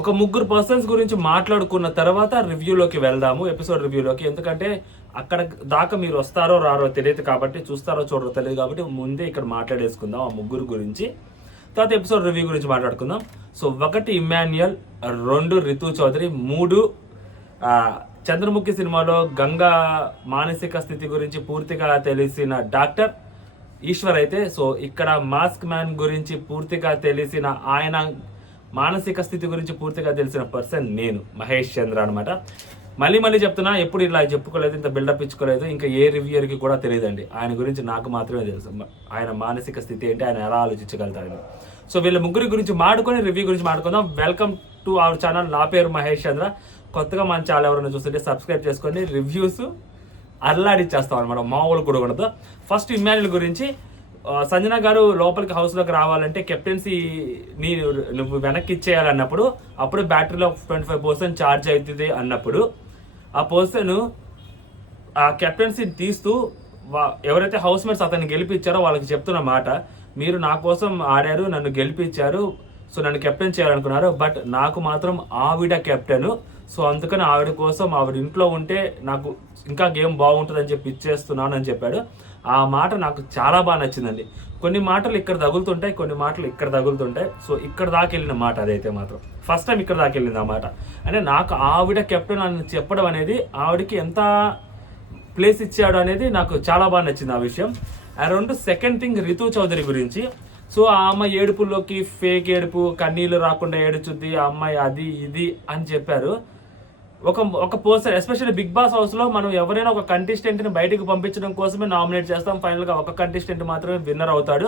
ఒక ముగ్గురు పర్సన్స్ గురించి మాట్లాడుకున్న తర్వాత రివ్యూలోకి వెళ్దాము, ఎపిసోడ్ రివ్యూలోకి. ఎందుకంటే అక్కడ దాకా మీరు వస్తారో రారో తెలియదు కాబట్టి, చూస్తారో చూడరో తెలియదు కాబట్టి ముందే ఇక్కడ మాట్లాడేసుకుందాం ఆ ముగ్గురు గురించి. తర్వాత ఎపిసోడ్ రివ్యూ గురించి మాట్లాడుకుందాం. సో 1 ఇమ్మాన్యుయల్, 2 రితు చౌదరి, 3 చంద్రముఖి సినిమాలో గంగా మానసిక స్థితి గురించి పూర్తిగా తెలిసిన డాక్టర్ ఈశ్వర్ అయితే, సో ఇక్కడ మాస్క్ మ్యాన్ గురించి పూర్తిగా తెలిసిన, ఆయన మానసిక స్థితి గురించి పూర్తిగా తెలిసిన పర్సన్ నేను, మహేష్ చంద్ర అనమాట. మళ్ళీ చెప్తున్నా, ఎప్పుడు ఇలా చెప్పుకోలేదు, ఇంత బిల్డప్ ఇచ్చుకోలేదు, ఇంకా ఏ రివ్యూయర్కి కూడా తెలియదండి. ఆయన గురించి నాకు మాత్రమే తెలుసు, ఆయన మానసిక స్థితి ఏంటి, ఆయన ఎలా ఆలోచించగలుగుతాడని. సో వీళ్ళ ముగ్గురి గురించి మాడుకొని రివ్యూ గురించి మాట్లాడుకుందాం. Welcome to our channel. నా పేరు మహేష్ చంద్ర. కొత్తగా మన ఛానల్ ఎవరైనా చూస్తుంటే సబ్స్క్రైబ్ చేసుకోండి. రివ్యూస్ అల్లాడిచ్చేస్తాం అనమాట, మామూలు కూడా ఉండదు. ఫస్ట్ ఇమ్మాన్యుయల్ గురించి, సంజన గారు లోపలికి హౌస్లోకి రావాలంటే కెప్టెన్సీ నువ్వు వెనక్కి ఇచ్చేయాలన్నప్పుడు, అప్పుడు బ్యాటరీలో 25% ఛార్జ్ అవుతుంది అన్నప్పుడు, ఆ పర్సన్ ఆ కెప్టెన్సీ తీస్తూ ఎవరైతే హౌస్ మేట్స్ అతన్ని గెలిపించారో వాళ్ళకి చెప్తున్న మాట, మీరు నా కోసం ఆడారు, నన్ను గెలిపించారు, సో నన్ను కెప్టెన్ చేయాలనుకున్నారు, బట్ నాకు మాత్రం ఆవిడ కెప్టెన్, సో అందుకని ఆవిడ కోసం ఆవిడ ఇంట్లో ఉంటే నాకు ఇంకా గేమ్ బాగుంటుందని చెప్పి ఇచ్చేస్తున్నాను అని చెప్పాడు. ఆ మాట నాకు చాలా బాగా నచ్చిందండి. కొన్ని మాటలు ఇక్కడ తగులుతుంటాయి, కొన్ని మాటలు ఇక్కడ తగులుతుంటాయి. సో ఇక్కడ దాకా వెళ్ళిన మాట అదైతే మాత్రం ఫస్ట్ టైం ఇక్కడ దాకా వెళ్ళింది ఆ మాట. అంటే నాకు ఆవిడ కెప్టెన్ అని చెప్పడం అనేది, ఆవిడకి ఎంత ప్లేస్ ఇచ్చాడు అనేది నాకు చాలా బాగా నచ్చింది ఆ విషయం. Around second thing, Ritu Chaudhary గురించి. సో ఆ అమ్మాయి ఏడుపుల్లోకి ఫేక్ ఏడుపు, కన్నీళ్ళు రాకుండా ఏడుచుద్ది ఆ అమ్మాయి, అది ఇది అని చెప్పారు. ఒక పర్సన్, ఎస్పెషల్లీ బిగ్ బాస్ హౌస్లో మనం ఎవరైనా ఒక కంటెస్టెంట్ని బయటకు పంపించడం కోసమే నామినేట్ చేస్తాం, ఫైనల్గా ఒక కంటెస్టెంట్ మాత్రమే విన్నర్ అవుతాడు.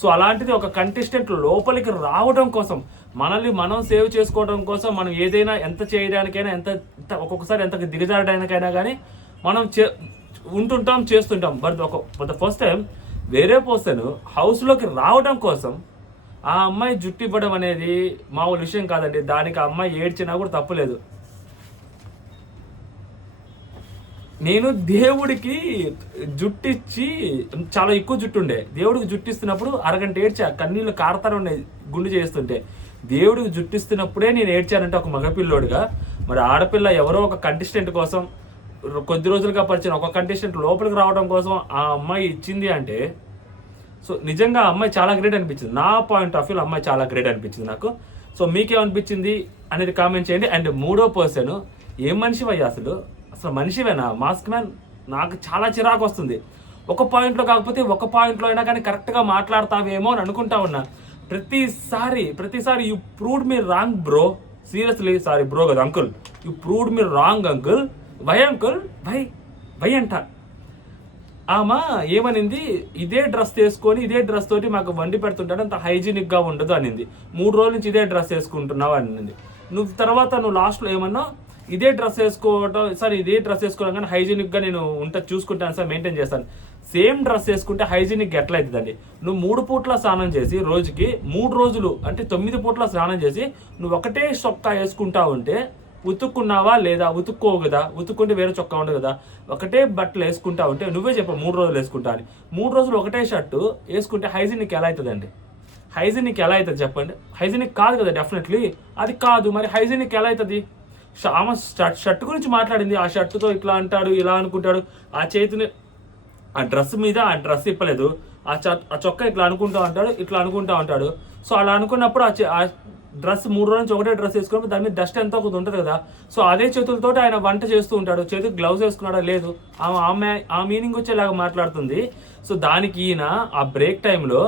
సో అలాంటిది ఒక కంటెస్టెంట్ లోపలికి రావడం కోసం, మనల్ని మనం సేవ్ చేసుకోవడం కోసం, మనం ఏదైనా ఎంత చేయడానికైనా, ఎంత ఒక్కొక్కసారి ఎంత దిగజారడానికైనా కానీ మనం ఉంటుంటాం, చేస్తుంటాం. బట్ ఫస్ట్ టైం వేరే పర్సన్ హౌస్లోకి రావడం కోసం ఆ అమ్మాయి జుట్టు ఇవ్వడం అనేది మామూలు విషయం కాదండి. దానికి ఆ అమ్మాయి ఏడ్చినా కూడా తప్పులేదు. నేను దేవుడికి జుట్టిచ్చి, చాలా ఎక్కువ జుట్టు ఉండే, దేవుడికి జుట్టిస్తున్నప్పుడు అరగంట ఏడ్చా, కన్నీళ్ళు కారతానే ఉన్నాయి గుండు చేస్తుంటే. దేవుడికి జుట్టిస్తున్నప్పుడే నేను ఏడ్చానంటే ఒక మగపిల్లోడుగా, మరి ఆడపిల్ల ఎవరో ఒక కంటెస్టెంట్ కోసం, కొద్ది రోజులుగా పరిచిన ఒక కంటెస్టెంట్ లోపలికి రావడం కోసం ఆ అమ్మాయి ఇచ్చింది అంటే, సో నిజంగా ఆ అమ్మాయి చాలా గ్రేట్ అనిపించింది. నా పాయింట్ ఆఫ్ వ్యూలో అమ్మాయి చాలా గ్రేట్ అనిపించింది నాకు. సో మీకేమనిపించింది అనేది కామెంట్ చేయండి. అండ్ 3వ పర్సన్, ఏం మనిషివయ్యా అసలు మనిషివేనా మాస్క్ మ్యాన్? నాకు చాలా చిరాకు వస్తుంది. ఒక పాయింట్లో కాకపోతే ఒక పాయింట్లో అయినా కానీ కరెక్ట్గా మాట్లాడతావేమో అని అనుకుంటా ఉన్నా. ప్రతిసారి you proved me wrong bro, seriously. Sorry bro కదా, uncle, you proved me wrong uncle. Why uncle, why అంట. ఆమె ఏమనింది, ఇదే డ్రెస్ వేసుకొని ఇదే డ్రెస్ తోటి మాకు వండి పెడుతుంటాడు, అంత హైజీనిక్గా ఉండదు అనింది. 3 రోజుల నుంచి ఇదే డ్రెస్ వేసుకుంటున్నావు అనింది. నువ్వు లాస్ట్లో ఏమన్నా, ఇదే డ్రెస్ వేసుకోవడం కానీ హైజీనిక్గా నేను చూసుకుంటాను సార్, మెయింటైన్ చేస్తాను. సేమ్ డ్రెస్ వేసుకుంటే హైజీనిక్ ఎట్లా అవుతుందండి? నువ్వు 3 పూట్ల స్నానం చేసి, రోజుకి 3 రోజులు అంటే 9 పూట్ల స్నానం చేసి, నువ్వు ఒకటే చొక్కా వేసుకుంటా ఉంటే ఉతుక్కున్నావా లేదా? ఉతుక్కోవు కదా, ఉతుక్కుంటే వేరే చొక్కా ఉండదు కదా. ఒకటే బట్టలు వేసుకుంటా ఉంటే, నువ్వే చెప్ప 3 రోజులు వేసుకుంటా అని. 3 రోజులు ఒకటే షర్టు వేసుకుంటే హైజీనిక్ ఎలా అవుతుందండి? హైజీనిక్ ఎలా అవుతుంది చెప్పండి? హైజీనిక్ కాదు కదా, డెఫినెట్లీ అది కాదు. మరి హైజీనిక్ ఎలా అవుతుంది? ఆమె షర్ట్ గురించి మాట్లాడింది, ఆ షర్టుతో ఇట్లా అంటాడు, ఇలా అనుకుంటాడు, ఆ చేతిని ఆ డ్రెస్ మీద ఆ డ్రెస్ ఇప్పలేదు, ఆ చొక్కా ఇట్లా అనుకుంటా ఉంటాడు. సో అలా అనుకున్నప్పుడు ఆ డ్రెస్ 3 రోజుల నుంచి ఒకటే డ్రెస్ వేసుకున్నప్పుడు దాని మీద డస్ట్ ఎంతో కొంత ఉంటుంది కదా. సో అదే చేతులతో ఆయన వంట చేస్తూ ఉంటాడు, చేతికి గ్లౌజ్ వేసుకున్నాడా లేదు, ఆ మీనింగ్ వచ్చేలాగా మాట్లాడుతుంది. సో దానికి ఈయన ఆ బ్రేక్ టైంలో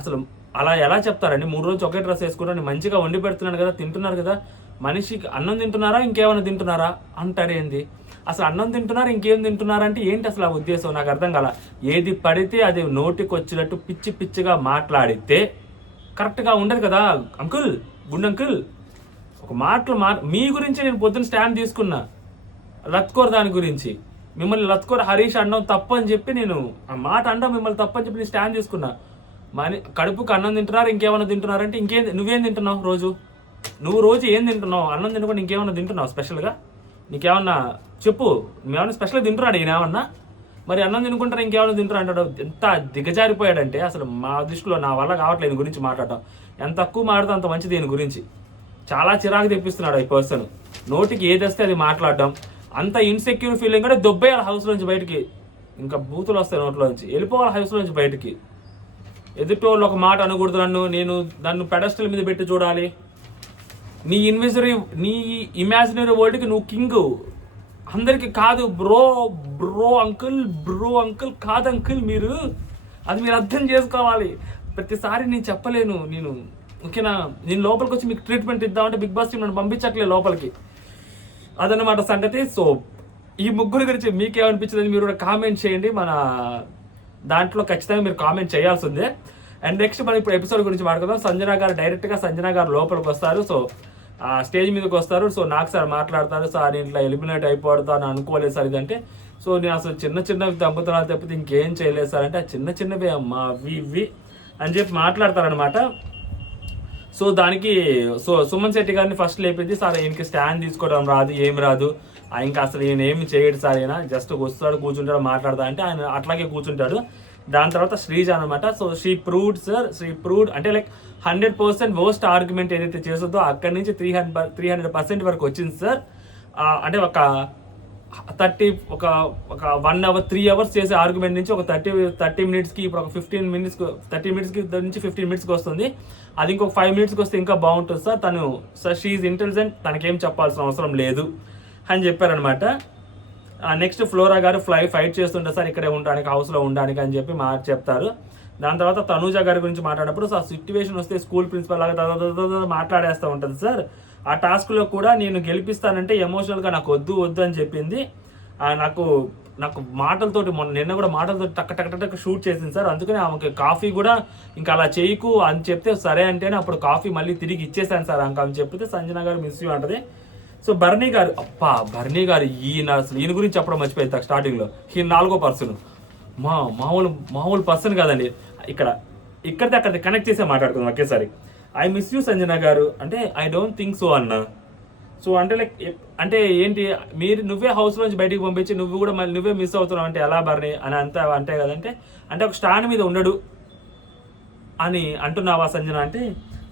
అసలు అలా ఎలా చెప్తారండి? 3 రోజులు ఒకే డ్రెస్ వేసుకుంటాను, మంచిగా వండి పెడుతున్నాను కదా, తింటున్నారు కదా, మనిషికి అన్నం తింటున్నారా ఇంకేమైనా తింటున్నారా అంటాడేంది? అసలు అన్నం తింటున్నారా ఇంకేం తింటున్నారా అంటే ఏంటి అసలు ఆ ఉద్దేశం? నాకు అర్థం కాల. ఏది పడితే అది నోటికి వచ్చినట్టు పిచ్చిగా మాట్లాడితే కరెక్ట్గా ఉండదు కదా అంకుల్, గుండు అంకుల్. ఒక మీ గురించి నేను పొద్దున్న స్టాండ్ తీసుకున్నా, లత్కోర్ దాని గురించి. మిమ్మల్ని లత్కోర్ హరీష్ అనడం తప్పు అని చెప్పి, నేను ఆ మాట అనడం మిమ్మల్ని తప్పు అని చెప్పి నేను స్టాండ్ తీసుకున్నా. కడుపుకి అన్నం తింటున్నారు ఇంకేమైనా తింటున్నారంటే నువ్వేం తింటున్నావు? నువ్వు రోజు ఏం తింటున్నావు? అన్నం తినకుండా ఇంకేమన్నా తింటున్నావు స్పెషల్గా? నీకేమన్నా చెప్పు, మేమన్నా స్పెషల్గా తింటున్నాడు ఈయన ఏమన్నా? మరి అన్నం తినుకుంటారా ఇంకేమైనా తింటారా అంటాడు. ఎంత దిగజారిపోయాడంటే అసలు మా దృష్టిలో నా వల్ల కావట్లేదు దీని గురించి మాట్లాడటం. ఎంత తక్కువ మాట్లాడితే అంత మంచిది దీని గురించి. చాలా చిరాకు తెప్పిస్తున్నాడు ఈ పర్సన్. నోటికి ఏది వస్తే అది మాట్లాడడం, అంత ఇన్సెక్యూర్ ఫీలింగ్ కూడా దొబ్బేయాలి హౌస్ నుంచి బయటికి. ఇంకా బూతులు వస్తాయి నోట్లో నుంచి, వెళ్ళిపోవాలి హౌస్ నుంచి బయటికి. ఎదుటి వాళ్ళు ఒక మాట అనకూడదు, నన్ను పెడస్టల్ మీద పెట్టి చూడాలి. నీ ఇమాజినరీ వరల్డ్కి నువ్వు కింగ్, అందరికి కాదు. బ్రో అంకుల్ కాదు అంకుల్, మీరు అర్థం చేసుకోవాలి. ప్రతిసారి నేను చెప్పలేను, ఓకేనా? నేను లోపలికి వచ్చి మీకు ట్రీట్మెంట్ ఇద్దామంటే బిగ్ బాస్ టీం నన్ను పంపించట్లేదు లోపలికి. అదన్నమాట సంగతి. సో ఈ ముగ్గురు గురించి మీకేమనిపించింది మీరు కూడా కామెంట్ చేయండి. మన దాంట్లో ఖచ్చితంగా మీరు కామెంట్ చేయాల్సిందే. అండ్ నెక్స్ట్ మనం ఇప్పుడు ఎపిసోడ్ గురించి మాట్లాడదాం. డైరెక్ట్గా సంజన గారు లోపలికి వస్తారు. సో స్టేజ్ మీదకి వస్తారు. సో నాకు సార్ మాట్లాడతారు, సార్ ఇంట్లో ఎలిమినేట్ అయిపోతాను అనుకోలేదు సార్ ఇదంటే. సో నేను అసలు చిన్నవి దంపతులు తప్పితే ఇంకేం చేయలేదు సార్ అంటే, చిన్నవే అమ్మా వి అని చెప్పి మాట్లాడతారనమాట. సో దానికి సుమన్ శెట్టి గారిని ఫస్ట్ లేపింది, సార్ ఈయనకి స్టాండ్ తీసుకోవడం రాదు, ఏం రాదు, ఇంకా అసలు ఈయన ఏమి చేయడు సార్, ఈయన జస్ట్ వస్తాడు కూర్చుంటాడు మాట్లాడతా అంటే ఆయన అట్లాగే కూర్చుంటాడు. దాని తర్వాత శ్రీజ అనమాట. సో షీ ప్రూవ్డ్ అంటే లైక్ 100% వర్స్ట్ ఆర్గ్యుమెంట్ ఏదైతే చేస్తుందో అక్కడి నుంచి 300% వరకు వచ్చింది సార్. అంటే ఒక 1 hour 3 hours చేసే ఆర్గ్యుమెంట్ నుంచి ఒక 30 minutesకి ఇప్పుడు ఒక 15 minutes 30 minutesకి నుంచి 15 minutesకి వస్తుంది. అది ఇంకొక 5 minutesకి వస్తే ఇంకా బాగుంటుంది సార్. షీఈ్ ఇంటెలిజెంట్, తనకేం చెప్పాల్సిన అవసరం లేదు అని చెప్పారనమాట. నెక్స్ట్ ఫ్లోరా గారు ఫైట్ చేస్తుంటారు సార్ ఇక్కడే ఉండడానికి, హౌస్లో ఉండడానికి అని చెప్పి చెప్తారు. దాని తర్వాత తనూజ గారి గురించి మాట్లాడినప్పుడు ఆ సిచ్యువేషన్ వస్తే స్కూల్ ప్రిన్సిపల్ లాగా మాట్లాడేస్తూ ఉంటుంది సార్. ఆ టాస్క్లో కూడా నేను గెలిపిస్తానంటే ఎమోషనల్గా నాకు వద్దు అని చెప్పింది. నాకు మాటలతోటి నిన్న కూడా మాటలతోటి టక్ షూట్ చేసింది సార్. అందుకని ఆమెకి కాఫీ కూడా ఇంకా అలా చేయకు అని చెప్తే సరే అంటేనే అప్పుడు కాఫీ మళ్ళీ తిరిగి ఇచ్చేసాను సార్ అంక అని చెప్తే సంజన గారు మిస్ యూ అంటది. సో బర్నీ గారు ఈయన గురించి చెప్పడం మర్చిపోయింది స్టార్టింగ్లో. ఈయన 4వ పర్సన్, మామూలు పర్సన్ కాదండి. ఇక్కడితే అక్కడ కనెక్ట్ చేసే మాట్లాడుకుందాం ఒకేసారి. ఐ మిస్ యూ సంజన గారు అంటే ఐ డోంట్ థింక్ సో అన్న. సో అంటే లైక్ అంటే ఏంటి, నువ్వే హౌస్ నుంచి బయటికి పంపించి నువ్వు కూడా మళ్ళీ నువ్వే మిస్ అవుతున్నావు అంటే ఎలా బర్నీ అని అంటే కదంటే, అంటే ఒక స్టాండ్ మీద ఉండడు అని అంటున్నావా సంజన అంటే,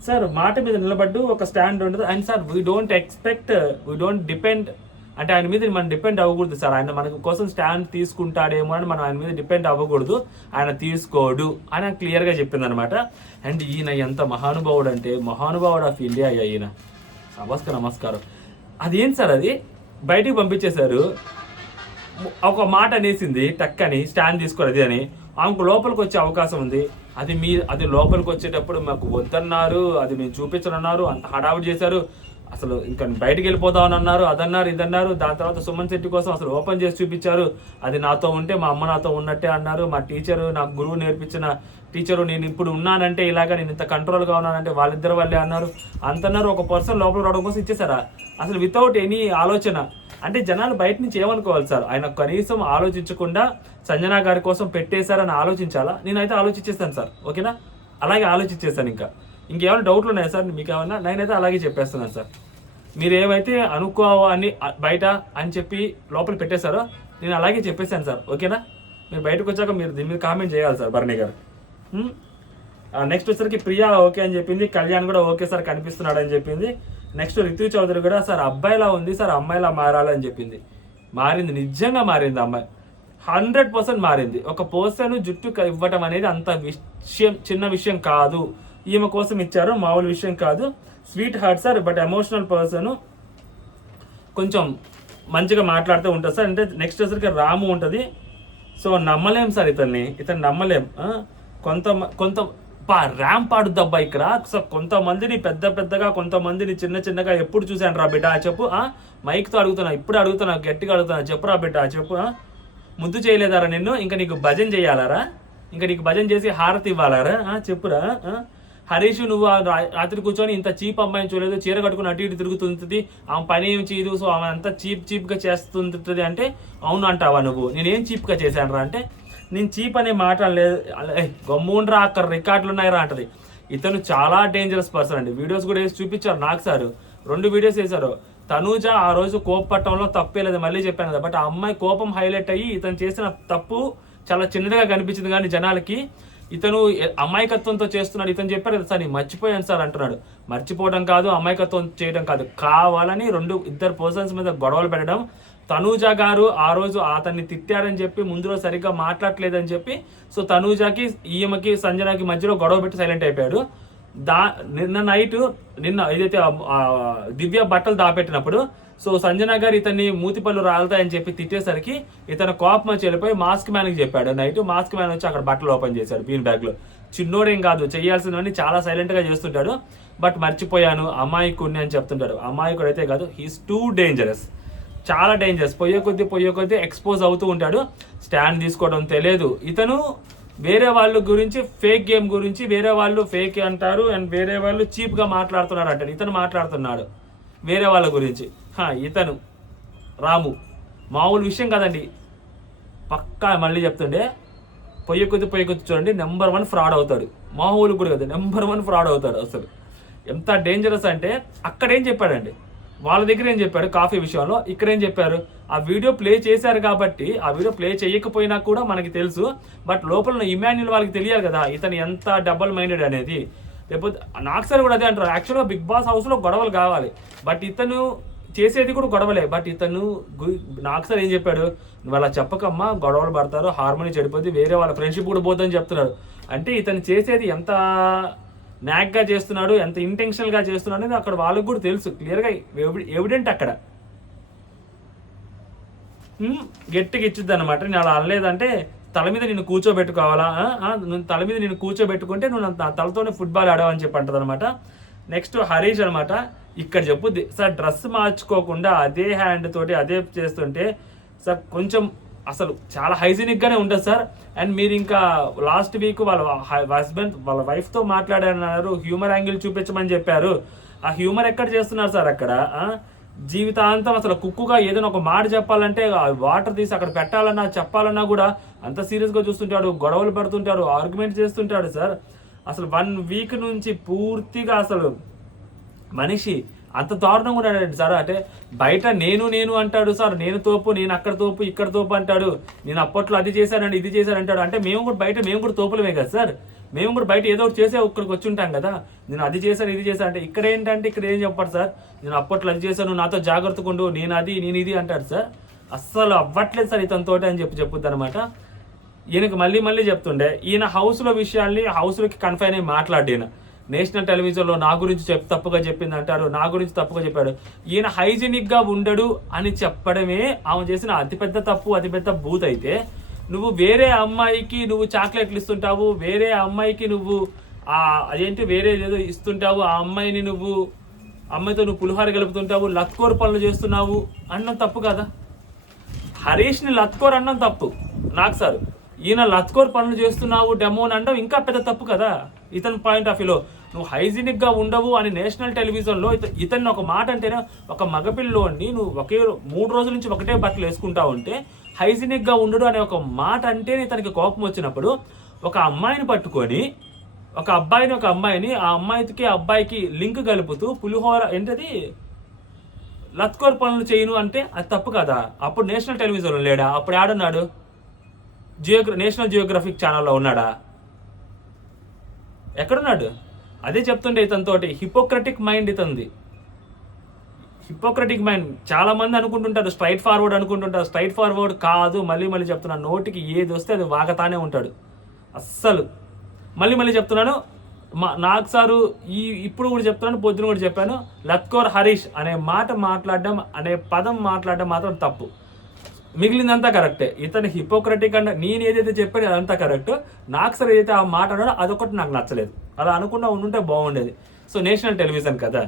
సార్ మాట మీద నిలబడ్డు ఒక స్టాండ్ ఉండదు. And sir we don't depend అంటే ఆయన మీద మనం డిపెండ్ అవ్వకూడదు సార్. ఆయన మన కోసం స్టాండ్ తీసుకుంటాడేమో అని మనం ఆయన మీద డిపెండ్ అవ్వకూడదు, ఆయన తీసుకోడు అని క్లియర్గా చెప్పింది అనమాట. అండ్ ఈయన ఎంత మహానుభావుడు అంటే మహానుభావుడు ఆఫ్ ఇండియా ఈయన. నమస్కారం. అదేంటి సార్, అది బయటికి పంపించేశారు, ఒక మాట అనేసింది టక్కని స్టాండ్ తీసుకోరు అని. ఆమెకు లోపలికి వచ్చే అవకాశం ఉంది, అది లోపలికి వచ్చేటప్పుడు మాకు వద్దన్నారు, అది మేము చూపించనన్నారు, అంత హడావుడి చేశారు, అసలు ఇంకా బయటికి వెళ్ళిపోతామని అన్నారు, అదన్నారు ఇదన్నారు. దాని తర్వాత సుమన్ శెట్టి కోసం అసలు ఓపెన్ చేసి చూపించారు, అది నాతో ఉంటే మా అమ్మ నాతో ఉన్నట్టే అన్నారు, మా టీచరు నాకు గురువు నేర్పించిన టీచరు నేను ఇప్పుడు ఉన్నానంటే ఇలాగా నేను ఇంత కంట్రోల్గా ఉన్నానంటే వాళ్ళిద్దరు వాళ్ళే అన్నారు అంతన్నారు. ఒక పర్సన్ లోపల రావడం కోసం ఇచ్చేసారా అసలు వితౌట్ ఎనీ ఆలోచన? అంటే జనాలు బయట నుంచి ఏమనుకోవాలి సార్, ఆయన కనీసం ఆలోచించకుండా సంజన గారి కోసం పెట్టేశారని ఆలోచించాలా? నేనైతే ఆలోచించేస్తాను సార్, ఓకేనా? అలాగే ఆలోచించేస్తాను. ఇంకేమైనా డౌట్లు ఉన్నాయా సార్ మీకు ఏమన్నా? నేనైతే అలాగే చెప్పేస్తున్నాను సార్. మీరు ఏమైతే అనుకోవని బయట అని చెప్పి లోపల పెట్టేశారో నేను అలాగే చెప్పేశాను సార్, ఓకేనా? మీరు బయటకు వచ్చాక మీరు దీని మీద కామెంట్ చేయాలి సార్ బర్నీ గారు. నెక్స్ట్ వచ్చేసరికి ప్రియా ఓకే అని చెప్పింది, కళ్యాణ్ కూడా ఓకే సార్ కనిపిస్తున్నాడు అని చెప్పింది. నెక్స్ట్ రితు చౌదరి కూడా సార్ అబ్బాయిలా ఉంది సార్, అమ్మాయిలా మారాలని చెప్పింది. మారింది, నిజంగా మారింది అమ్మాయి, 100% మారింది. ఒక పర్సన్ జుట్టు ఇవ్వటం అనేది అంత చిన్న విషయం కాదు, ఈమె కోసం ఇచ్చారు, మామూలు విషయం కాదు. Sweet heart sir, but emotional person, కొంచెం మంచిగా మాట్లాడుతూ ఉంటుంది సార్. అంటే నెక్స్ట్ వచ్చరికి రాము ఉంటుంది. సో నమ్మలేం సార్ ఇతను నమ్మలేం. కొంత ర్యాంప్ ఆడుద్దబ్బా ఇక్కడ. సో కొంతమందిని పెద్దగా, కొంతమందిని చిన్నగా ఎప్పుడు చూశాను రా బిడ్డ చెప్పు, మైక్తో అడుగుతున్నా, ఇప్పుడు అడుగుతున్నా, గట్టిగా అడుగుతున్నా, చెప్పురా బిడ్డ చెప్పు, ముద్దు చేయలేదారా నిన్ను, ఇంకా నీకు భజన చేయాలారా, ఇంకా నీకు భజన చేసి హారతి ఇవ్వాలారా, చెప్పురా. హరీష్ నువ్వు రాత్రి కూర్చొని ఇంత చీప్ అమ్మాయిని చూడలేదు, చీర కట్టుకుని అటు ఇటు తిరుగుతుంటుంది, ఆమె పని ఏం చేయదు, సో ఆమె అంతా చీప్గా చేస్తుంటుంది అంటే అవును అంటావా నువ్వు? నేనేం చీప్గా చేశాను రా అంటే, నేను చీప్ అనే మాట లేదు, గమ్ముండ్రా అక్కడ రికార్డులు ఉన్నాయిరా అంటది. ఇతను చాలా డేంజరస్ పర్సన్ అండి. వీడియోస్ కూడా వేసి చూపించారు నాకు సార్, 2 వీడియోస్ వేశారు. తనూజ ఆ రోజు కోపపట్టడంలో తప్పే లేదు, మళ్ళీ చెప్పాను కదా. బట్ ఆ అమ్మాయి కోపం హైలైట్ అయ్యి ఇతను చేసిన తప్పు చాలా చిన్నదిగా కనిపించింది కానీ జనాలకి ఇతను అమాయకత్వంతో చేస్తున్నాడు. ఇతను చెప్పారు కదా సార్ నేను మర్చిపోయాను సార్ అంటున్నాడు. మర్చిపోవడం కాదు, అమాయకత్వం చేయడం కాదు, కావాలని ఇద్దరు పర్సన్స్ మీద గొడవలు పెట్టడం. తనూజ గారు ఆ రోజు అతన్ని తిట్టారని చెప్పి ముందు రోజు సరిగ్గా మాట్లాడలేదని చెప్పి సో తనూజకి ఈమెకి సంజనకి మధ్యలో గొడవ పెట్టి సైలెంట్ అయిపోయాడు. నిన్న ఏదైతే దివ్య బట్టలు దాపెట్టినప్పుడు సో సంజన గారు ఇతన్ని మూతిపళ్ళు రాలుతాయని చెప్పి తిట్టేసరికి ఇతను కోపం వచ్చి వెళ్ళిపోయి మాస్క్ మ్యాన్కి చెప్పాడు. నైట్ మాస్క్ మ్యాన్ వచ్చి అక్కడ బట్టలు ఓపెన్ చేశాడు బీన్ బ్యాగ్లో. చిన్నోడేం కాదు, చేయాల్సినవన్నీ చాలా సైలెంట్గా చేస్తుంటాడు. బట్ మర్చిపోయాను అమాయకుడిని అని చెప్తుంటాడు. అమాయకుడు అయితే కాదు, హీస్ టూ డేంజరస్, చాలా డేంజరస్. పోయే కొద్దీ ఎక్స్పోజ్ అవుతూ ఉంటాడు. స్టాండ్ తీసుకోవడం తెలియదు. ఇతను వేరే వాళ్ళ గురించి ఫేక్ గేమ్ గురించి వేరే వాళ్ళు ఫేక్ అంటారు అండ్ వేరే వాళ్ళు చీప్గా మాట్లాడుతున్నారు అంటారు. ఇతను మాట్లాడుతున్నాడు వేరే వాళ్ళ గురించి. ఇతను రాము మామూలు విషయం కదండి, పక్కా మళ్ళీ చెప్తుండే పొయ్యి కొద్ది చూడండి నెంబర్ 1 ఫ్రాడ్ అవుతాడు. మామూలు కూడా కదా, నెంబర్ 1 ఫ్రాడ్ అవుతాడు. అసలు ఎంత డేంజరస్ అంటే అక్కడేం చెప్పాడండి, వాళ్ళ దగ్గర ఏం చెప్పాడు కాఫీ విషయంలో, ఇక్కడ ఏం చెప్పారు. ఆ వీడియో ప్లే చేశారు కాబట్టి ఆ వీడియో ప్లే చేయకపోయినా కూడా మనకి తెలుసు. బట్ లోపల ఉన్న ఇమాన్యుల్ వాళ్ళకి తెలియాలి కదా ఇతను ఎంత డబల్ మైండెడ్ అనేది. లేకపోతే నాకు సార్ కూడా అదే అంటారు. యాక్చువల్గా బిగ్ బాస్ హౌస్లో గొడవలు కావాలి, బట్ ఇతను చేసేది కూడా గొడవలే. బట్ ఇతను నాకు సార్ ఏం చెప్పాడు, నువ్వు అలా చెప్పకమ్మా గొడవలు పడతారు, హార్మోని చెడిపోతే వేరే వాళ్ళ ఫ్రెండ్షిప్ కూడా పోతుందని చెప్తున్నాడు. అంటే ఇతను చేసేది ఎంత నాగ్గా చేస్తున్నాడు, ఎంత ఇంటెన్షనల్గా చేస్తున్నాడు అనేది అక్కడ వాళ్ళకి కూడా తెలుసు, క్లియర్గా ఎవిడెంట్ అక్కడ. గట్టిగా ఇచ్చిద్ది అనమాట. నేను అలా అనలేదంటే తల మీద నిన్ను కూర్చోబెట్టుకోవాలా, తల మీద నిన్ను కూర్చోబెట్టుకుంటే నువ్వు నా తలతోనే ఫుట్బాల్ ఆడావని చెప్పి అంటది అనమాట. నెక్స్ట్ హరీష్ అనమాట. ఇక్కడ చెప్పుద్ది సార్ డ్రెస్ మార్చుకోకుండా అదే హ్యాండ్ తోటి అదే చేస్తుంటే సార్ కొంచెం అసలు చాలా హైజీనిక్గానే ఉంటుంది సార్. అండ్ మీరు ఇంకా లాస్ట్ వీక్ వాళ్ళ హస్బెండ్ వాళ్ళ వైఫ్తో మాట్లాడారన్నారు, హ్యూమర్ యాంగిల్ చూపించమని చెప్పారు. ఆ హ్యూమర్ ఎక్కడ చేస్తున్నారు సార్ అక్కడ? జీవితాంతం అసలు కుక్కుగా ఏదైనా ఒక మాట చెప్పాలంటే వాటర్ తీసి అక్కడ పెట్టాలన్నా చెప్పాలన్నా కూడా అంత సీరియస్గా చూస్తుంటాడు, గొడవలు పడుతుంటాడు, ఆర్గ్యుమెంట్ చేస్తుంటాడు సార్. అసలు 1 వీక్ నుంచి పూర్తిగా అసలు మనిషి అంత దారుణంగా ఉన్నాడండి సార్. అంటే బయట నేను అంటాడు సార్, నేను తోపు, నేను అక్కడ తోపు ఇక్కడ తోపు అంటాడు, నేను అప్పట్లో అది చేశానండి ఇది చేశానంటాడు. అంటే మేము కూడా తోపులమే కదా సార్, మేము కూడా బయట ఏదో ఒకటి చేసే ఇక్కడికి వచ్చి ఉంటాం కదా. నేను అది చేశాను ఇది చేశాను అంటే ఇక్కడ ఏంటంటే ఇక్కడ ఏం చెప్పాడు సార్, నేను అప్పట్లో అది చేశాను నాతో జాగ్రత్తగా ఉండు, నేను ఇది అంటాడు సార్. అస్సలు అవ్వట్లేదు సార్ ఇతనితోటి అని చెప్పుద్ది అనమాట. ఈయనకి మళ్ళీ చెప్తుండే ఈయన హౌస్లో విషయాల్ని హౌస్లోకి కన్ఫైన్ అయ్యి మాట్లాడు. ఈయన నేషనల్ టెలివిజన్లో నా గురించి తప్పుగా చెప్పింది అంటారు, నా గురించి తప్పుగా చెప్పాడు. ఈయన హైజీనిక్గా ఉండడు అని చెప్పడమే ఆమె చేసిన అతిపెద్ద తప్పు, అతిపెద్ద బూత్. అయితే నువ్వు వేరే అమ్మాయికి నువ్వు చాక్లెట్లు ఇస్తుంటావు, వేరే అమ్మాయికి నువ్వు అదేంటి వేరే ఏదో ఇస్తుంటావు, ఆ అమ్మాయిని అమ్మాయితో నువ్వు పులిహోర గలుపుతుంటావు, లత్కోర్ పనులు చేస్తున్నావు అన్నం తప్పు కదా. హరీష్ని లత్కోర్ అన్నం తప్పు నాకు సార్. ఈయన లత్కోర్ పనులు చేస్తున్నావు డెమోని అనడం ఇంకా పెద్ద తప్పు కదా ఇతని పాయింట్ ఆఫ్ వ్యూలో. నువ్వు హైజీనిక్గా ఉండవు అని నేషనల్ టెలివిజన్లో ఇతన్ని ఒక మాట అంటేనే ఒక మగపిల్లోని నువ్వు 3 రోజుల నుంచి ఒకటే బట్టలు వేసుకుంటా ఉంటే హైజీనిక్గా ఉండడు అనే ఒక మాట అంటేనే ఇతనికి కోపం వచ్చినప్పుడు ఒక అమ్మాయిని పట్టుకొని ఒక అమ్మాయిని ఆ అమ్మాయికి అబ్బాయికి లింక్ కలుపుతూ పులిహోర ఏంటది లత్కోర్ పనులు చేయను అంటే అది తప్పు కదా. అప్పుడు నేషనల్ టెలివిజన్లో లేడా? అప్పుడు ఆడున్నాడు నేషనల్ జియోగ్రఫిక్ ఛానల్లో ఉన్నాడా? ఎక్కడున్నాడు? అదే చెప్తుండే ఇతనితోటి హిపోక్రటిక్ మైండ్ ఇతంది. హిపోక్రటిక్ మైండ్ చాలా మంది అనుకుంటుంటారు స్ట్రైట్ ఫార్వర్డ్ అనుకుంటుంటారు. స్ట్రైట్ ఫార్వర్డ్ కాదు. మళ్ళీ చెప్తున్నాను, నోటికి ఏది వస్తే అది వాగతానే ఉంటాడు. అస్సలు మళ్ళీ చెప్తున్నాను, నాకు సారు ఇప్పుడు కూడా చెప్తున్నాను, పొద్దున కూడా చెప్పాను, లత్కోర్ హరీష్ అనే మాట మాట్లాడడం అనే పదం మాట్లాడడం మాత్రం తప్పు. మిగిలిందంతా కరెక్టే. ఇతను హిపోక్రటిక్ అంటే నేను ఏదైతే చెప్పాను అదంతా కరెక్ట్. నాకు సార్ ఏదైతే ఆ మాట అన్నాడో అదొకటి నాకు నచ్చలేదు. అలా అనుకున్నా ఉండుంటే బాగుండేది. సో నేషనల్ టెలివిజన్ కదా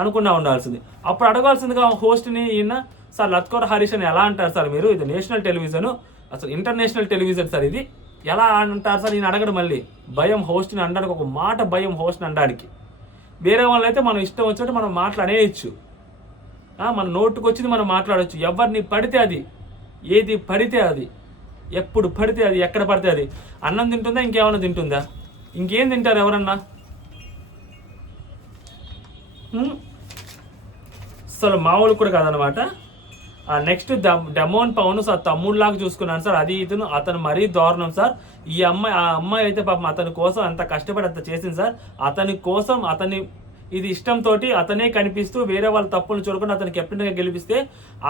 అనుకున్నా ఉండాల్సింది. అప్పుడు అడగాల్సిందిగా హోస్ట్ని ఈయన సార్ లత్కోర్ హరీష్ అని ఎలా అంటారు సార్ మీరు? ఇది నేషనల్ టెలివిజన్, అసలు ఇంటర్నేషనల్ టెలివిజన్ సార్, ఇది ఎలా అంటారు సార్? ఈయన అడగడం మళ్ళీ భయం హోస్ట్ని అనడానికి, ఒక మాట భయం హోస్ట్ని అనడానికి. వేరే వాళ్ళు అయితే మనం ఇష్టం వచ్చినట్టు మనం మాట్లాడేయచ్చు, మన నోటుకు వచ్చింది మనం మాట్లాడవచ్చు. ఎవరిని పడితే అది, ఏది పడితే అది, ఎప్పుడు పడితే అది, ఎక్కడ పడితే అది. అన్నం తింటుందా, ఇంకేమన్నా తింటుందా? ఇంకేం తింటారు ఎవరన్నా? అసలు మామూలు కూడా కాదనమాట. నెక్స్ట్ డెమోన్ పవన్ సార్ తమ్ముళ్ళలాగా చూసుకున్నాను సార్. అది అతను మరీ దారుణం సార్. ఆ అమ్మాయి అయితే పాపం అతని కోసం అంత కష్టపడి అంత చేసింది సార్. అతని కోసం ఇది ఇష్టంతో అతనే కనిపిస్తూ వేరే వాళ్ళ తప్పులు చూడకుండా అతను కెప్టెన్గా గెలిపిస్తే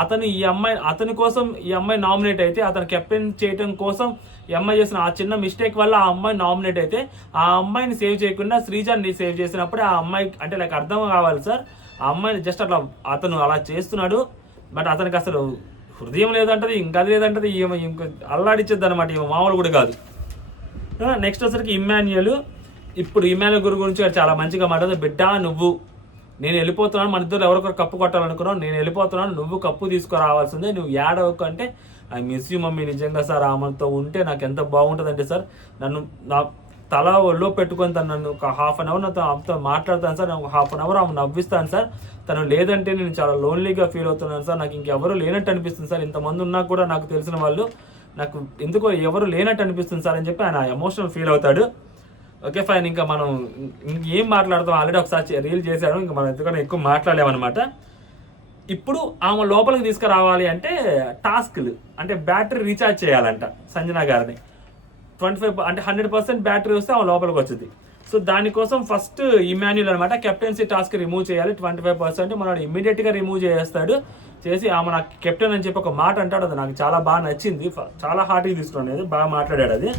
అతని కోసం ఈ అమ్మాయి నామినేట్ అయితే అతను కెప్టెన్ చేయడం కోసం ఈ అమ్మాయి చేసిన ఆ చిన్న మిస్టేక్ వల్ల ఆ అమ్మాయి నామినేట్ అయితే ఆ అమ్మాయిని సేవ్ చేయకుండా శ్రీజాన్ని సేవ్ చేసినప్పుడు ఆ అమ్మాయి అంటే నాకు అర్థం కావాలి సార్. ఆ అమ్మాయిని జస్ట్ అతను అలా చేస్తున్నాడు. బట్ అతనికి అసలు హృదయం లేదంటది, ఇంకా లేదంటది, ఇంక అల్లాడిచ్చేది అనమాట. ఈమె మామూలు కూడా కాదు. నెక్స్ట్ వచ్చరికి ఇమ్మాన్యుయల్. ఇప్పుడు ఇమ్మాన్యుయల్ గురించి చాలా మంచిగా మాట్లాడుతుంది. బిడ్డ నేను వెళ్ళిపోతున్నాను, మన ఇద్దరు ఎవరికొకరు కప్పు కొట్టాలనుకున్నావు, నేను వెళ్ళిపోతున్నాను, నువ్వు కప్పు తీసుకురావాల్సిందే, నువ్వు ఏడవకు అంటే ఐ మిస్ యూ మమ్మీ, నిజంగా సార్ ఆమెతో ఉంటే నాకు ఎంత బాగుంటుందంటే సార్, నా తల ఒళ్ళో పెట్టుకొని నన్ను ఒక హాఫ్ అన్ అవర్ ఆమెతో మాట్లాడతాను సార్, ఒక హాఫ్ అన్ అవర్ ఆమె నవ్విస్తాను సార్, తను లేదంటే నేను చాలా లోన్లీగా ఫీల్ అవుతున్నాను సార్, నాకు ఇంకెవరు లేనట్టు అనిపిస్తుంది సార్, ఇంతమంది ఉన్నా కూడా నాకు తెలిసిన వాళ్ళు నాకు ఎందుకో ఎవరు లేనట్టు అనిపిస్తుంది సార్ అని చెప్పి ఆయన ఎమోషనల్ ఫీల్ అవుతాడు. ఓకే ఫైన్, ఇంకా మనం ఇంకేం మాట్లాడతాం, ఆల్రెడీ ఒకసారి రీల్ చేశాను, ఇంకా మనం ఎందుకన్నా ఎక్కువ మాట్లాడలేమన్నమాట. ఇప్పుడు ఆమె లోపలికి తీసుకురావాలి అంటే టాస్క్లు అంటే బ్యాటరీ రీఛార్జ్ చేయాలంట సంజన గారిని. 25 అంటే 100% బ్యాటరీ వస్తే ఆమె లోపలికి వచ్చింది. సో దానికోసం ఫస్ట్ ఇమాన్యుయల్ అనమాట కెప్టెన్సీ టాస్క్ రిమూవ్ చేయాలి. 25% మనోడు ఇమ్మీడియట్గా రిమూవ్ చేస్తాడు. చేసి ఆమె నాకు కెప్టెన్ అని చెప్పి ఒక మాట అంటాడు, అది నాకు చాలా బాగా నచ్చింది, చాలా హార్ట్గా తీసుకునేది, బాగా మాట్లాడాడు అది.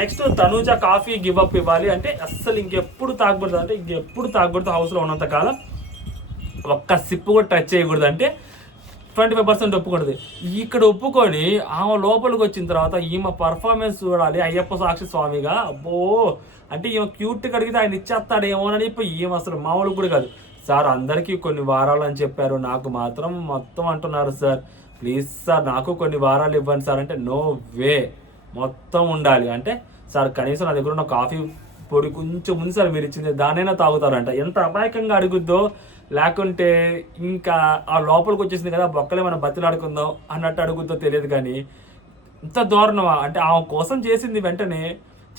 Next Tanuja coffee give up ఇవ్వాలి అంటే అస్సలు ఇంకెప్పుడు తాగకూడదు, అంటే ఇంకెప్పుడు తాగకూడదు హౌస్లో ఉన్నంత కాలం, ఒక్క సిప్పు కూడా టచ్ చేయకూడదు అంటే 25% ఒప్పుకూడదు. ఇక్కడ ఒప్పుకొని ఆమె లోపలికి వచ్చిన తర్వాత ఈమె పర్ఫార్మెన్స్ చూడాలి అయ్యప్ప సాక్షి స్వామిగా. అబ్బో అంటే ఈమె క్యూట్గా అడిగితే ఆయన ఇచ్చేస్తాడేమోనని ఈమె అసలు మామూలు కూడా కాదు. సార్ అందరికీ కొన్ని వారాలు అని చెప్పారు, నాకు మాత్రం మొత్తం అంటున్నారు సార్, ప్లీజ్ సార్ నాకు కొన్ని వారాలు ఇవ్వండి సార్ అంటే నో వే, మొత్తం ఉండాలి అంటే సార్ కనీసం నా దగ్గర ఉన్న కాఫీ పొడి కొంచెం ఉంది సార్ మీరు ఇచ్చింది, దానైనా తాగుతారంట. ఎంత అమాయకంగా అడుగుద్దో, లేకుంటే ఇంకా ఆ లోపలికి వచ్చేసింది కదా బొక్కలే మనం బతిలాడుకుందాం అన్నట్టు అడుగుద్దో తెలియదు. కానీ ఇంత దారుణమా అంటే ఆమె కోసం చేసింది, వెంటనే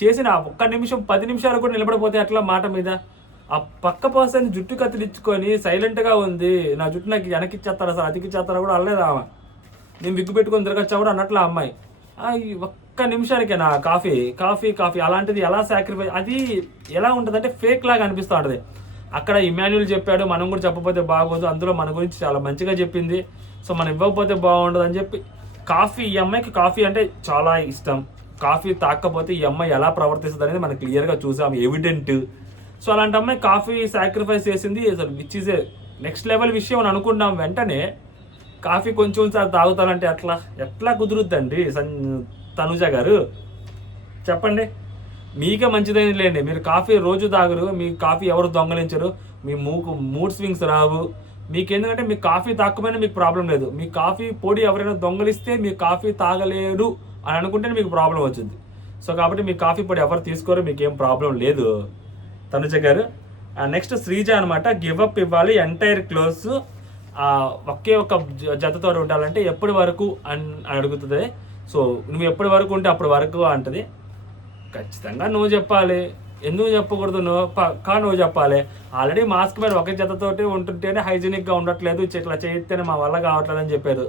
చేసిన ఒక్క నిమిషం 10 నిమిషాలు కూడా నిలబడిపోతే అట్లా మాట మీద ఆ పక్క పర్సన్ జుట్టు కత్తిరించుకొని సైలెంట్గా ఉంది, నా జుట్టు నాకు వెనక్కిచ్చేస్తారా సార్ అతికిచ్చేస్తారా కూడా అనలేదు ఆమె, నేను విగ్గు పెట్టుకొని తిరగచ్చా కూడా అన్నట్లు ఆ అమ్మాయి. ఒక్క నిమిషానికేనా కాఫీ కాఫీ కాఫీ అలాంటిది ఎలా సాక్రిఫైస్, అది ఎలా ఉంటుంది అంటే ఫేక్ లాగా అనిపిస్తూ ఉంటుంది. అక్కడ ఇమాన్యుయల్ చెప్పాడు, మనం కూడా చెప్పకపోతే బాగోదు, అందులో మన గురించి చాలా మంచిగా చెప్పింది, సో మనం ఇవ్వకపోతే బాగుండదు అని చెప్పి కాఫీ, ఈ అమ్మాయికి కాఫీ అంటే చాలా ఇష్టం, కాఫీ తాకపోతే ఈ అమ్మాయి ఎలా ప్రవర్తిస్తుంది అనేది మనం క్లియర్గా చూసాం, ఎవిడెంట్. సో అలాంటి అమ్మాయి కాఫీ సాక్రిఫైస్ చేసింది, అసలు which is a next level విషయం అని అనుకున్నాం. వెంటనే కాఫీ కొంచెం సార్ తాగుతానంటే ఎట్లా కుదురుద్దండి తనుజ గారు చెప్పండి? మీకే మంచిదైన లేండి, మీరు కాఫీ రోజు తాగరు, మీ కాఫీ ఎవరు దొంగలించరు, మీ మూడ్ స్వింగ్స్ రావు మీకు, ఎందుకంటే మీకు కాఫీ తాకపోయినా మీకు ప్రాబ్లం లేదు, మీ కాఫీ పొడి ఎవరైనా దొంగలిస్తే మీరు కాఫీ తాగలేరు అని అనుకుంటేనే మీకు ప్రాబ్లం వచ్చింది. సో కాబట్టి మీ కాఫీ పొడి ఎవరు తీసుకోరు, మీకు ఏం ప్రాబ్లం లేదు తనుజ గారు. నెక్స్ట్ శ్రీజ అనమాట, గివ్ అప్ ఇవ్వాలి, ఎంటైర్ క్లోజ్ ఒకే ఒక జతతో ఉండాలంటే ఎప్పటి వరకు అని అడుగుతుంది. సో నువ్వు ఎప్పటి వరకు ఉంటే అప్పటి వరకు అంటది. ఖచ్చితంగా నువ్వు చెప్పాలి, ఎందుకు చెప్పకూడదు, నువ్వు చెప్పాలి. ఆల్రెడీ మాస్క్ మీద ఒక జతతోటి ఉంటుంటేనే హైజీనిక్గా ఉండట్లేదు, ఇట్లా చేస్తేనే మా వల్ల కావట్లేదు అని చెప్పారు.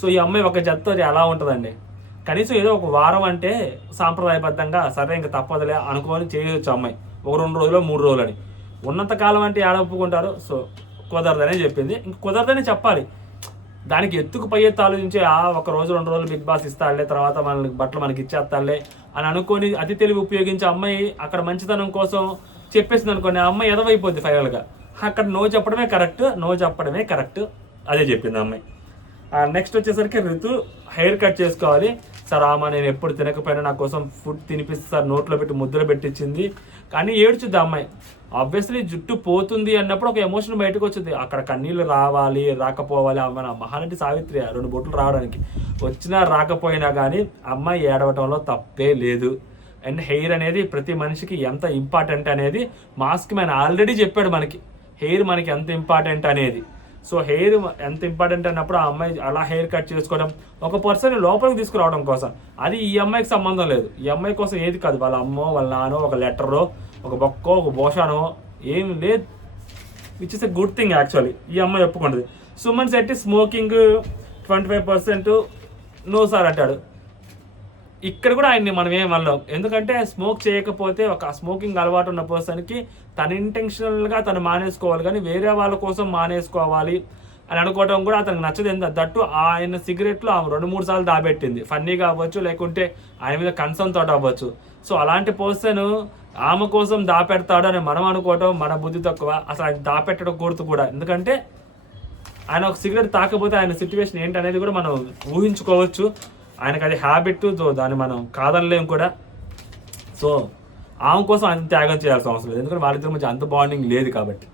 సో ఈ అమ్మాయి ఒక జతతో ఎలా ఉంటుందండి? కనీసం ఏదో ఒక వారం అంటే సాంప్రదాయబద్ధంగా సరే ఇంకా తప్పదులే అనుకోని చేయొచ్చు అమ్మాయి, ఒక 2 రోజులు 3 రోజులు అని. ఉన్నంత కాలం అంటే ఏడ ఒప్పుకుంటారు? సో కుదరదనే చెప్పింది, ఇంక కుదరదనే చెప్పాలి. దానికి ఎత్తుకు పై ఎత్తు ఆలోచించి ఒక రోజు 2 రోజులు బిగ్ బాస్ ఇస్తాడులే, తర్వాత బట్టలు మనకి ఇచ్చేస్తాడులే అని అనుకొని అతి తెలివి ఉపయోగించే అమ్మాయి అక్కడ మంచితనం కోసం చెప్పేసింది అనుకోండి, ఆ అమ్మాయి ఎదవైపోద్ది ఫైనల్గా. అక్కడ నో చెప్పడమే కరెక్ట్, అదే చెప్పింది అమ్మాయి. నెక్స్ట్ వచ్చేసరికి ఋతు హెయిర్ కట్ చేసుకోవాలి సార్. నేను ఎప్పుడు తినకపోయినా నా కోసం ఫుడ్ తినిపిస్తే సార్ నోట్లో పెట్టి ముద్ర పెట్టించింది, కానీ ఏడ్చుద్ది అమ్మాయి. ఆబ్వియస్లీ జుట్టు పోతుంది అన్నప్పుడు ఒక ఎమోషన్ బయటకు వచ్చింది, అక్కడ కన్నీళ్ళు రావాలి రాకపోవాలి. మన మహానటి సావిత్రి 2 బొట్లు రావడానికి వచ్చినా రాకపోయినా కానీ అమ్మాయి ఏడవటంలో తప్పే లేదు. అండ్ హెయిర్ అనేది ప్రతి మనిషికి ఎంత ఇంపార్టెంట్ అనేది మాస్క్ మ్యాన్ ఆల్రెడీ చెప్పాడు మనకి, హెయిర్ మనకి ఎంత ఇంపార్టెంట్ అనేది. సో హెయిర్ ఎంత ఇంపార్టెంట్ అన్నప్పుడు ఆ అమ్మాయి అలా హెయిర్ కట్ చేసుకోవడం, ఒక పర్సన్ లోపలికి తీసుకురావడం కోసం, అది ఈ అమ్మాయికి సంబంధం లేదు. ఈ అమ్మాయి కోసం ఏది కాదు, వాళ్ళ అమ్మో వాళ్ళ నానో ఒక లెటరో ఒక బొక్కో ఒక భోషానో ఏం లేదు, which is a good thing actually. ఈ అమ్మాయి ఒప్పుకుంటుంది. Suman Shetty smoking 25% no sir అంటాడు. ఇక్కడ కూడా ఆయన్ని మనం ఏం అనలేం, ఎందుకంటే స్మోక్ చేయకపోతే ఒక స్మోకింగ్ అలవాటు ఉన్న పర్సన్కి తన ఇంటెన్షనల్గా తను మానేసుకోవాలి, కానీ వేరే వాళ్ళ కోసం మానేసుకోవాలి అని అనుకోవడం కూడా అతనికి నచ్చదు. దట్టు ఆయన సిగరెట్లు ఆమె 2-3 సార్లు దాబెట్టింది, ఫన్నీగా అవ్వచ్చు లేకుంటే ఆయన మీద కన్సర్న్ తోట అవ్వచ్చు. సో అలాంటి పర్సన్ ఆమె కోసం దాపెడతాడు అని మనం అనుకోవటం మన బుద్ధి తక్కువ. అసలు ఆయన దాపెట్టడం కూడదు కూడా, ఎందుకంటే ఆయన ఒక సిగరెట్ తాకపోతే ఆయన సిచ్యువేషన్ ఏంటనేది కూడా మనం ఊహించుకోవచ్చు. ఆయనకు అది హ్యాబిట్, దాన్ని మనం కాదనలేం కూడా. సో ఆమె కోసం ఆయన త్యాగం చేయాల్సిన అవసరం లేదు, ఎందుకంటే వాళ్ళిద్దరి మధ్య అంత బాండింగ్ లేదు కాబట్టి.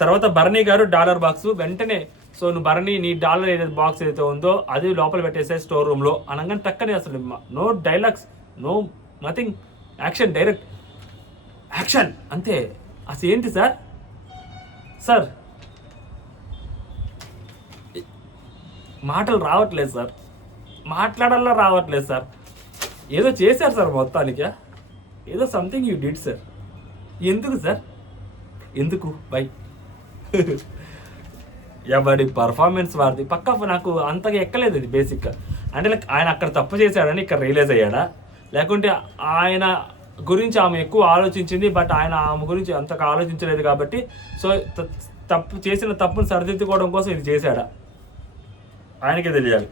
తర్వాత భరణి గారు డాలర్ బాక్స్ వెంటనే, సో నువ్వు భరణి నీ డాలర్ ఏదైతే బాక్స్ ఏదైతే ఉందో అది లోపల పెట్టేసే స్టోర్ రూమ్లో అనగానే టక్కనే అసలు no dialogues, no nothing, action, direct action అంతే. అసలు ఏంటి సార్, సార్ మాటలు రావట్లేదు సార్, మాట్లాడాలా రావట్లేదు సార్. ఏదో చేశారు సార్ మొత్తానికి, ఏదో సంథింగ్ యూ డిడ్ సార్. ఎందుకు సార్, ఎందుకు బై ఎవడి పర్ఫార్మెన్స్ వాడిది పక్కా నాకు అంతగా ఎక్కలేదు అది బేసిక్గా. అంటే లైక్ ఆయన అక్కడ తప్పు చేశాడని ఇక్కడ రియలైజ్ అయ్యాడా, లేకుంటే ఆయన గురించి ఆమె ఎక్కువ ఆలోచించింది బట్ ఆయన ఆమె గురించి అంతగా ఆలోచించలేదు కాబట్టి సో తప్పు చేసిన తప్పును సరిదిద్దుకోవడం కోసం ఇది చేశాడా ఆయనకే తెలియాలి.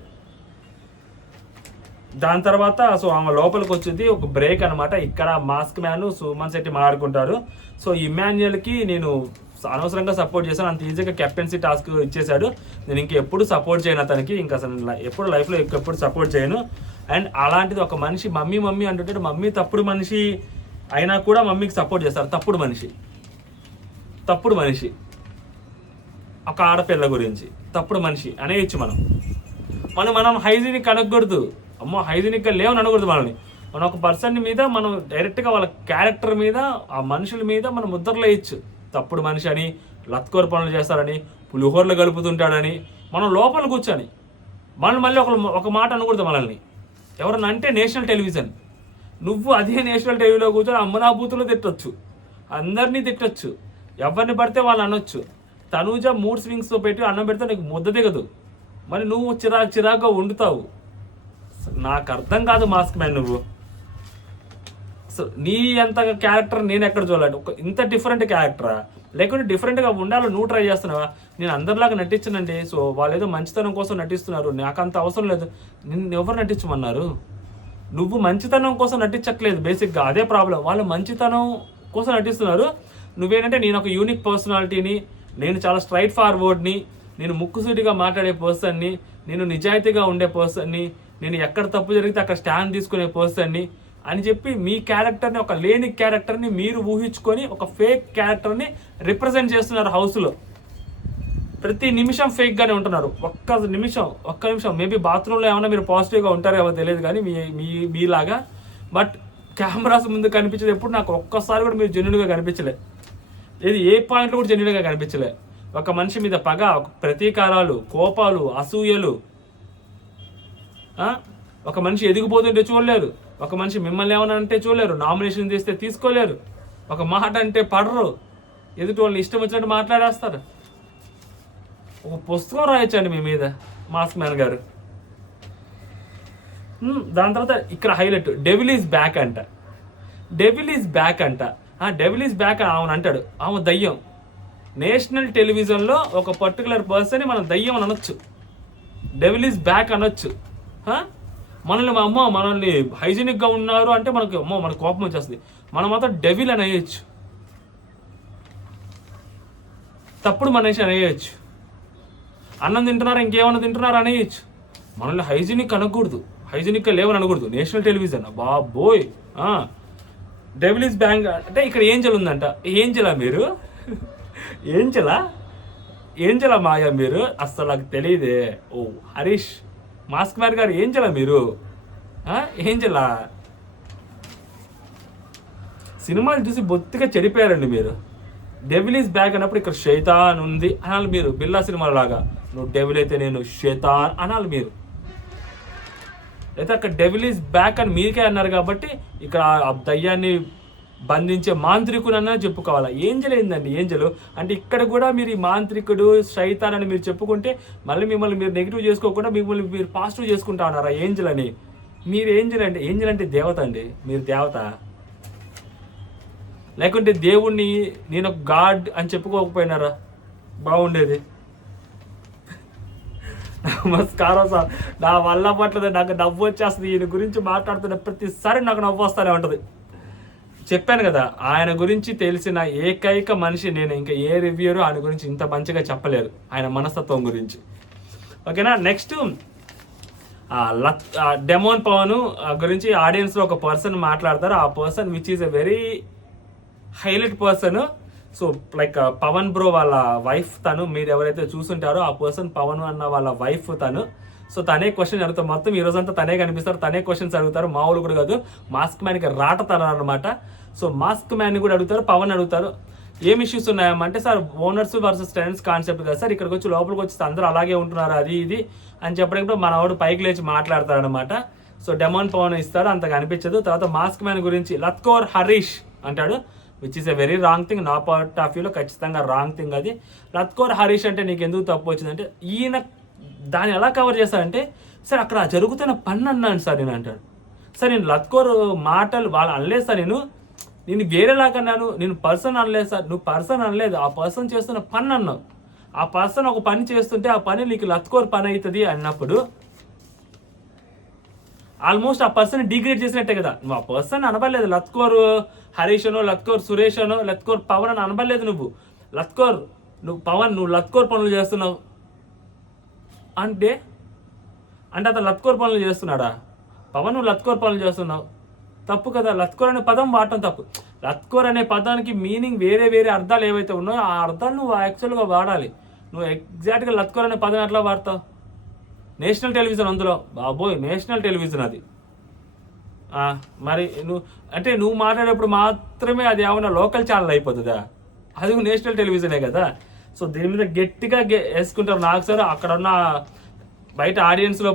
దాని తర్వాత సో ఆమె లోపలికి వచ్చింది, ఒక బ్రేక్ అనమాట. ఇక్కడ మాస్క్ మ్యాన్ సుమన్ శెట్టి మాట్లాడుకుంటారు. సో ఇమాన్యుయల్కి నేను అనవసరంగా సపోర్ట్ చేశాను, అంత ఈజీగా కెప్టెన్సీ టాస్క్ ఇచ్చేశాడు, నేను ఇంకెప్పుడు సపోర్ట్ చేయను అతనికి, ఇంకా అసలు ఎప్పుడు లైఫ్లో ఎప్పుడు సపోర్ట్ చేయను. అండ్ అలాంటిది ఒక మనిషి మమ్మీ మమ్మీ అంటుంటాడు, మమ్మీ తప్పుడు మనిషి అయినా కూడా మమ్మీకి సపోర్ట్ చేస్తారు. తప్పుడు మనిషి, తప్పుడు మనిషి, ఒక ఆడపిల్ల గురించి తప్పుడు మనిషి అనేయచ్చు మనం హైజీనిక్ అనకూడదు, అమ్మో హైజీనిక్గా లేవని అనకూడదు మనల్ని. మనం ఒక పర్సన్ మీద మనం డైరెక్ట్గా వాళ్ళ క్యారెక్టర్ మీద ఆ మనుషుల మీద మనం ముద్రలు వేయచ్చు. తప్పుడు మనిషి అని, లత్కోర పనులు చేస్తారని, పులిహోరలు కలుపుతుంటాడని మనం లోపల కూర్చొని మనల్ని మళ్ళీ ఒక మాట అనకూడదు మనల్ని. ఎవరన్నా అంటే నేషనల్ టెలివిజన్, నువ్వు అదే నేషనల్ టీవీలో కూర్చొని అమ్మనా బూతులు తిట్టొచ్చు, అందరినీ తిట్టొచ్చు, ఎవరిని పడితే వాళ్ళు అనొచ్చు. తనూజ మూడ్ స్వింగ్స్తో పెట్టి అన్నం పెడితే నీకు ముద్ద దిగదు, మరి నువ్వు చిరాకుగా వండుతావు. నాకు అర్థం కాదు మాస్క్ మ్యాన్, నువ్వు సో నీ అంత క్యారెక్టర్ నేను ఎక్కడ చూడాలి, ఒక ఇంత డిఫరెంట్ క్యారెక్టరా, లేకుంటే డిఫరెంట్గా ఉండాలో నువ్వు ట్రై చేస్తున్నావా? నేను అందరిలాగా నటించనండి, సో వాళ్ళు ఏదో మంచితనం కోసం నటిస్తున్నారు, నాకు అంత అవసరం లేదు. నిన్ను ఎవరు నటించమన్నారు? నువ్వు మంచితనం కోసం నటించట్లేదు బేసిక్గా, అదే ప్రాబ్లం. వాళ్ళు మంచితనం కోసం నటిస్తున్నారు, నువ్వేంటంటే నేను ఒక యూనిక్ పర్సనాలిటీని, నేను చాలా స్ట్రైట్ ఫార్వర్డ్ని, నేను ముక్కుసూటిగా మాట్లాడే పర్సన్ని, నేను నిజాయితీగా ఉండే పర్సన్ని, నేను ఎక్కడ తప్పు జరిగితే అక్కడ స్టాండ్ తీసుకునే పర్సన్ని అని చెప్పి మీ క్యారెక్టర్ని, ఒక లేని క్యారెక్టర్ని మీరు ఊహించుకొని ఒక ఫేక్ క్యారెక్టర్ని రిప్రజెంట్ చేస్తున్నారు హౌస్లో. ప్రతి నిమిషం ఫేక్గానే ఉంటున్నారు. ఒక్క నిమిషం మేబీ బాత్రూంలో ఏమైనా మీరు పాజిటివ్గా ఉంటారేమో తెలియదు కానీ మీలాగా, బట్ కెమెరాస్ ముందు కనిపించేది ఎప్పుడు నాకు ఒక్కసారి కూడా మీరు జెన్యున్గా కనిపించలే. ఇది ఏ పాయింట్లో కూడా జెన్యున్గా కనిపించలే. ఒక మనిషి మీద పగ, ప్రతీకారాలు, కోపాలు, అసూయలు. ఒక మనిషి ఎదిగిపోతుంటే చూడలేరు, ఒక మనిషి మిమ్మల్ని ఏమన్నా అంటే చూడలేరు, నామినేషన్ చేస్తే తీసుకోలేరు, ఒక మాట అంటే పడరు, ఎదుటి వాళ్ళని ఇష్టం వచ్చినట్టు మాట్లాడేస్తారు. ఒక పుస్తకం రాయొచ్చండి మీ మీద మాస్క్ మ్యాన్ గారు. దాని తర్వాత ఇక్కడ హైలైట్, డెవిల్ ఈజ్ బ్యాక్ అంట. డెవిల్ ఈజ్ బ్యాక్ అంట. డెవిల్ ఈజ్ బ్యాక్ ఆమెను అంటాడు, ఆమె దయ్యం. నేషనల్ టెలివిజన్లో ఒక పర్టికులర్ పర్సన్ని మనం దయ్యం అని అనొచ్చు, డెవిల్ ఈజ్ బ్యాక్ అనొచ్చు. మనల్ని హైజీనిక్గా ఉన్నారు అంటే మనకు కోపం వచ్చేస్తుంది, మనం మాత్రం డెవిల్ అని వేయచ్చు, తప్పుడు మనిషి అనేయచ్చు. అన్నం తింటున్నారా ఇంకేమన్నా తింటున్నారా అనేయచ్చు. మనల్ని హైజీనిక్ అనకూడదు, హైజీనిక్గా లేవని అనకూడదు. నేషనల్ టెలివిజన్ బాబోయ్. డెవిల్ ఈజ్ బ్యాంక్ అంటే ఇక్కడ ఏంజల్ ఉందంట. ఏంజలా మీరు? ఏంజలా మాయా మీరు? అస్సలు నాకు తెలియదే. ఓ హరీష్ మాస్క్ మ్యాన్ గారు ఏంజలా మీరు? ఏంజలా సినిమాలు చూసి బొత్తిగా చెడిపోయారండి మీరు. డెవిల్ ఈజ్ బ్యాక్ అన్నప్పుడు ఇక్కడ షైతాన్ ఉంది అనాలి మీరు, బిల్లా సినిమాల లాగా. నువ్వు డెవిల్ అయితే నేను షైతాన్ అనాలి మీరు. అయితే అక్కడ డెవిల్ ఈజ్ బ్యాక్ అని మీకే అన్నారు కాబట్టి ఇక్కడ ఆ దయ్యాన్ని బంధించే మాంత్రికుడన్నా చెప్పుకోవాలా. ఏంజల్ ఏందండి ఏంజలు అంటే ఇక్కడ కూడా మీరు ఈ మాంత్రికుడు శైతాన్ అని మీరు చెప్పుకుంటే మళ్ళీ మిమ్మల్ని మీరు నెగిటివ్ చేసుకోకుండా మిమ్మల్ని మీరు పాజిటివ్ చేసుకుంటా ఉన్నారా ఏంజల్ అని. మీరు ఏంజల్ అంటే దేవత అండి, మీరు దేవత. లేకుంటే దేవుణ్ణి నేను ఒక గాడ్ అని చెప్పుకోకపోయినారా బాగుండేది. నమస్కారం సార్, నా వల్ల పట్లేదు, నాకు నవ్వు వచ్చేస్తుంది ఈయన గురించి మాట్లాడుతున్న ప్రతిసారి నాకు నవ్వు వస్తూనే ఉంటుంది. చెప్పాను కదా, ఆయన గురించి తెలిసిన ఏకైక మనిషి నేను. ఇంకా ఏ రివ్యూరు ఆయన గురించి ఇంత మంచిగా చెప్పలేరు, ఆయన మనస్తత్వం గురించి. ఓకేనా. నెక్స్ట్ డెమోన్ పవన్ గురించి ఆడియన్స్లో ఒక పర్సన్ మాట్లాడతారు. ఆ person which is a very highlight person. So like Pawan bro వాళ్ళ వైఫ్ తను, మీరు ఎవరైతే చూసుంటారో ఆ పర్సన్ పవన్ అన్న వాళ్ళ వైఫ్ తను. సో తనే క్వశ్చన్ అడుగుతారు, మొత్తం ఈ రోజంతా తనే కనిపిస్తారు, తనే క్వశ్చన్స్ అడుగుతారు. మామూలు కూడా కాదు, మాస్క్ మ్యాన్కి రాటతారు అనమాట. సో మాస్క్ మ్యాన్ని కూడా అడుగుతారు, పవన్ అడుగుతారు ఏం ఇష్యూస్ ఉన్నాయమ్మంటే, sir owners versus tenants concept కదా సార్, ఇక్కడికి వచ్చి లోపలికి వచ్చి అందరూ అలాగే ఉంటున్నారు అది ఇది అని చెప్పడానికి మన వాడు పైకి లేచి మాట్లాడతారనమాట. సో డెమోన్ పవన్ ఇస్తాడు, అంతగా అనిపించదు. తర్వాత మాస్క్ మ్యాన్ గురించి లత్కోర్ హరీష్ అంటాడు, which is a very wrong thing. నా పాయింట్ ఆఫ్ వ్యూలో ఖచ్చితంగా రాంగ్ థింగ్ అది. లత్కోర్ హరీష్ అంటే నీకు ఎందుకు తప్పు వచ్చిందంటే, ఈయన దాన్ని ఎలా కవర్ చేస్తాడంటే, సార్ అక్కడ జరుగుతున్న పని అన్నాను సార్ నేను అంటాడు. సార్ నేను లత్కోర్ మాటలు వాళ్ళు అనలేదు సార్, నేను వేరేలాగా అన్నాను, నేను పర్సన్ అనలేదు సార్. నువ్వు పర్సన్ అనలేదు, ఆ పర్సన్ చేస్తున్న పని అన్నావు. ఆ పర్సన్ ఒక పని చేస్తుంటే ఆ పని నీకు లత్కోర్ పని అవుతుంది అన్నప్పుడు ఆల్మోస్ట్ ఆ పర్సన్ డిగ్రేడ్ చేసినట్టే కదా. నువ్వు ఆ పర్సన్ అనబడలేదు, లత్కోర్ హరీష్ అనో లత్కోర్ సురేష్ అనో లత్కోర్ పవన్ అని అనబడలేదు. నువ్వు పవన్ నువ్వు లత్కోర్ పనులు చేస్తున్నావు అంటే అతను లత్కోర్ పనులు చేస్తున్నాడా? పవన్ నువ్వు లత్కోర్ పనులు చేస్తున్నావు, తప్పు కదా. లత్కోర్ అనే పదం వాడటం తప్పు. లత్కోర్ అనే పదానికి మీనింగ్ వేరే వేరే అర్థాలు ఏవైతే ఉన్నాయో ఆ అర్థాలు నువ్వు యాక్చువల్గా వాడాలి. నువ్వు ఎగ్జాక్ట్గా లత్కోర్ అనే పదం ఎట్లా వాడతావు? నేషనల్ టెలివిజన్ అందులో, బాబోయ్ నేషనల్ టెలివిజన్ అది. మరి నువ్వు మాట్లాడేటప్పుడు మాత్రమే అది ఏమన్నా లోకల్ ఛానల్ అయిపోతుందా? అది నేషనల్ టెలివిజనే కదా. సో దీని మీద గట్టిగా వేసుకుంటారు నాకు సార్. అక్కడ ఉన్న బయట ఆడియన్స్లో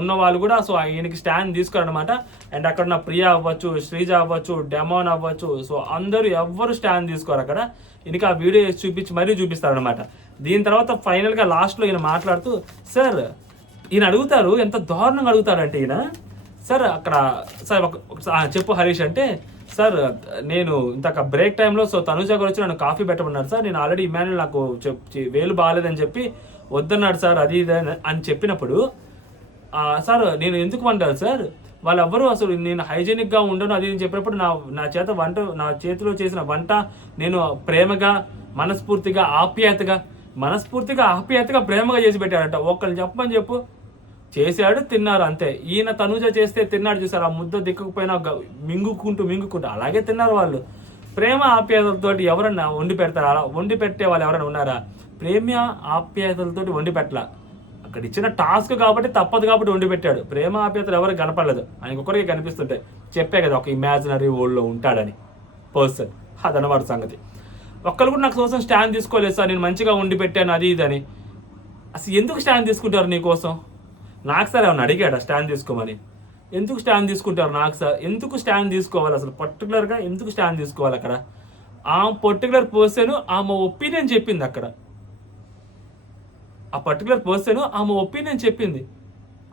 ఉన్న వాళ్ళు కూడా సో ఈయనకి స్టాండ్ తీసుకోరనమాట. అండ్ అక్కడ ఉన్న ప్రియా అవ్వచ్చు, శ్రీజ అవ్వచ్చు, డెమోన్ అవ్వచ్చు, సో అందరూ ఎవ్వరు స్టాండ్ తీసుకోరు అక్కడ. ఈయనకి ఆ వీడియో చూపించి మరీ చూపిస్తారనమాట. దీని తర్వాత ఫైనల్గా లాస్ట్లో ఈయన మాట్లాడుతూ, సార్ ఈయన అడుగుతారు, ఎంత దారుణంగా అడుగుతారంటే ఈయన, సార్ అక్కడ సార్ చెప్పు హరీష్ అంటే, సార్ నేను ఇంతక బ్రేక్ టైంలో సో తనుజ గారు వచ్చి నన్ను కాఫీ పెట్టమన్నారు సార్, నేను ఆల్రెడీ ఇమాన్యుల్ నాకు వేలు బాగాలేదని చెప్పి వద్దన్నాడు సార్ అది ఇది అని చెప్పినప్పుడు, సార్ నేను ఎందుకు వండాలి సార్, వాళ్ళెవ్వరూ అసలు నేను హైజీనిక్గా ఉండను అది అని చెప్పినప్పుడు నా చేతిలో చేసిన వంట నేను ప్రేమగా మనస్ఫూర్తిగా ఆప్యాయతగా ప్రేమగా చేసి పెట్టాడంట. ఒక్కళ్ళు చెప్పమని చెప్పు. చేశాడు, తిన్నారు అంతే. ఈయన తనుజ చేస్తే తిన్నాడు చూసారు, ఆ ముద్ద దిక్కకపోయినా మింగుకుంటూ అలాగే తిన్నారు వాళ్ళు. ప్రేమ ఆప్యాయతలతోటి ఎవరన్నా వండి పెడతారు? అలా వండి పెట్టే వాళ్ళు ఎవరైనా ఉన్నారా? ప్రేమ ఆప్యాయతలతోటి వండి పెట్టాల. అక్కడ ఇచ్చిన టాస్క్ కాబట్టి తప్పదు కాబట్టి వండి పెట్టాడు. ప్రేమ ఆప్యాయతలు ఎవరికి కనపడలేదు, ఆయనకు ఒకరికి కనిపిస్తుంటాయి. చెప్పే కదా ఒక ఇమాజినరీ వరల్డ్లో ఉంటాడని పర్సన్, అదనమాట సంగతి. ఒక్కరు కూడా నాకు కోసం స్టాండ్ తీసుకోలేదు సార్, నేను మంచిగా వండి పెట్టాను అది ఇదని. అసలు ఎందుకు స్టాండ్ తీసుకుంటారు నీకోసం? నాకు సార్ ఏమన్నా అడిగాడా స్టాండ్ తీసుకోమని? ఎందుకు స్టాండ్ తీసుకుంటారు? నాకు సార్ ఎందుకు స్టాండ్ తీసుకోవాలి? అసలు పర్టికులర్గా ఎందుకు స్టాండ్ తీసుకోవాలి? అక్కడ ఆ పర్టికులర్ పర్సన్ ఆమె ఒపీనియన్ చెప్పింది. అక్కడ ఆ పర్టికులర్ పర్సన్ ఆమె ఒపీనియన్ చెప్పింది,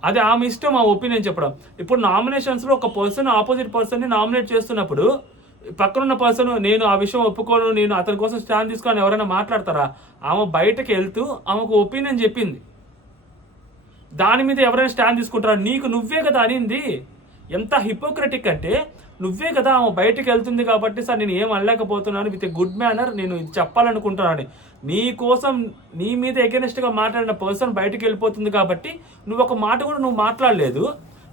అది ఆమె ఇష్టం ఆ ఒపీనియన్ చెప్పడం. ఇప్పుడు నామినేషన్స్లో ఒక పర్సన్ ఆపోజిట్ పర్సన్ని నామినేట్ చేస్తున్నప్పుడు పక్కనున్న పర్సన్ నేను ఆ విషయం ఒప్పుకోను, నేను అతని కోసం స్టాండ్ తీసుకోని ఎవరైనా మాట్లాడతారా? ఆమె బయటకు వెళ్తూ ఆమెకు ఒపీనియన్ చెప్పింది, దాని మీద ఎవరైనా స్టాండ్ తీసుకుంటారా? నీకు నువ్వే కదా అనింది. ఎంత హిపోక్రటిక్ అంటే, నువ్వే కదా ఆమె బయటకు వెళ్తుంది కాబట్టి సార్ నేను ఏం అనలేకపోతున్నాను, విత్ ఎ గుడ్ మేనర్ నేను ఇది చెప్పాలనుకుంటున్నాను. నీ కోసం నీ మీద ఎగెనిస్ట్గా మాట్లాడిన పర్సన్ బయటకు వెళ్ళిపోతుంది కాబట్టి నువ్వు ఒక మాట కూడా నువ్వు మాట్లాడలేదు.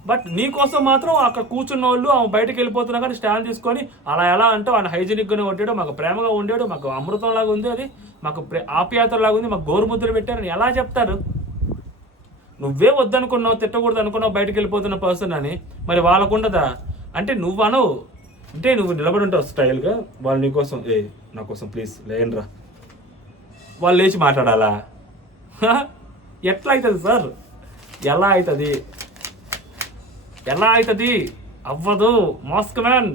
బట్ నీ కోసం మాత్రం అక్కడ కూర్చున్న వాళ్ళు ఆమె బయటకు వెళ్ళిపోతున్నా కానీ స్టాండ్ తీసుకొని అలా ఎలా అంటే ఆయన హైజీనిక్గానే ఉండేడు, మాకు ప్రేమగా ఉండేడు, మాకు అమృతం లాగా ఉంది, అది మాకు ఆప్యాయతలాగా ఉంది, మాకు గోరుముద్రలు పెట్టారని ఎలా చెప్తారు? నువ్వే వద్దనుకున్నావు, తిట్టకూడదు అనుకున్నావు బయటకు వెళ్ళిపోతున్న పర్సన్ అని, మరి వాళ్ళకు ఉండదా? అంటే నువ్వు అనవు, అంటే నువ్వు నిలబడి ఉంటావు స్టైల్గా, వాళ్ళు నీకోసం నా కోసం ప్లీజ్ లేనరా, వాళ్ళు లేచి మాట్లాడాలా? ఎట్లా అవుతుంది సార్? ఎలా అవుతుంది? అవ్వదు. మాస్క్ మ్యాన్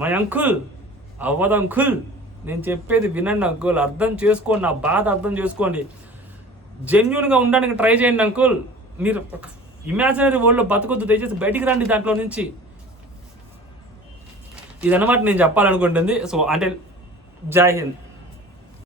మై అంకుల్ అవ్వదు అంకుల్, నేను చెప్పేది వినండి అంకుల్, అర్థం చేసుకోండి, నా బాధ అర్థం చేసుకోండి, జెన్యున్గా ఉండడానికి ట్రై చేయండి అంకుల్. మీరు ఇమాజినరీ వరల్డ్లో బతకొద్దు, దయచేసి బయటికి రండి దాంట్లో నుంచి. ఇదన్నమాట నేను చెప్పాలనుకుంటుంది. సో అంటే జై హింద్.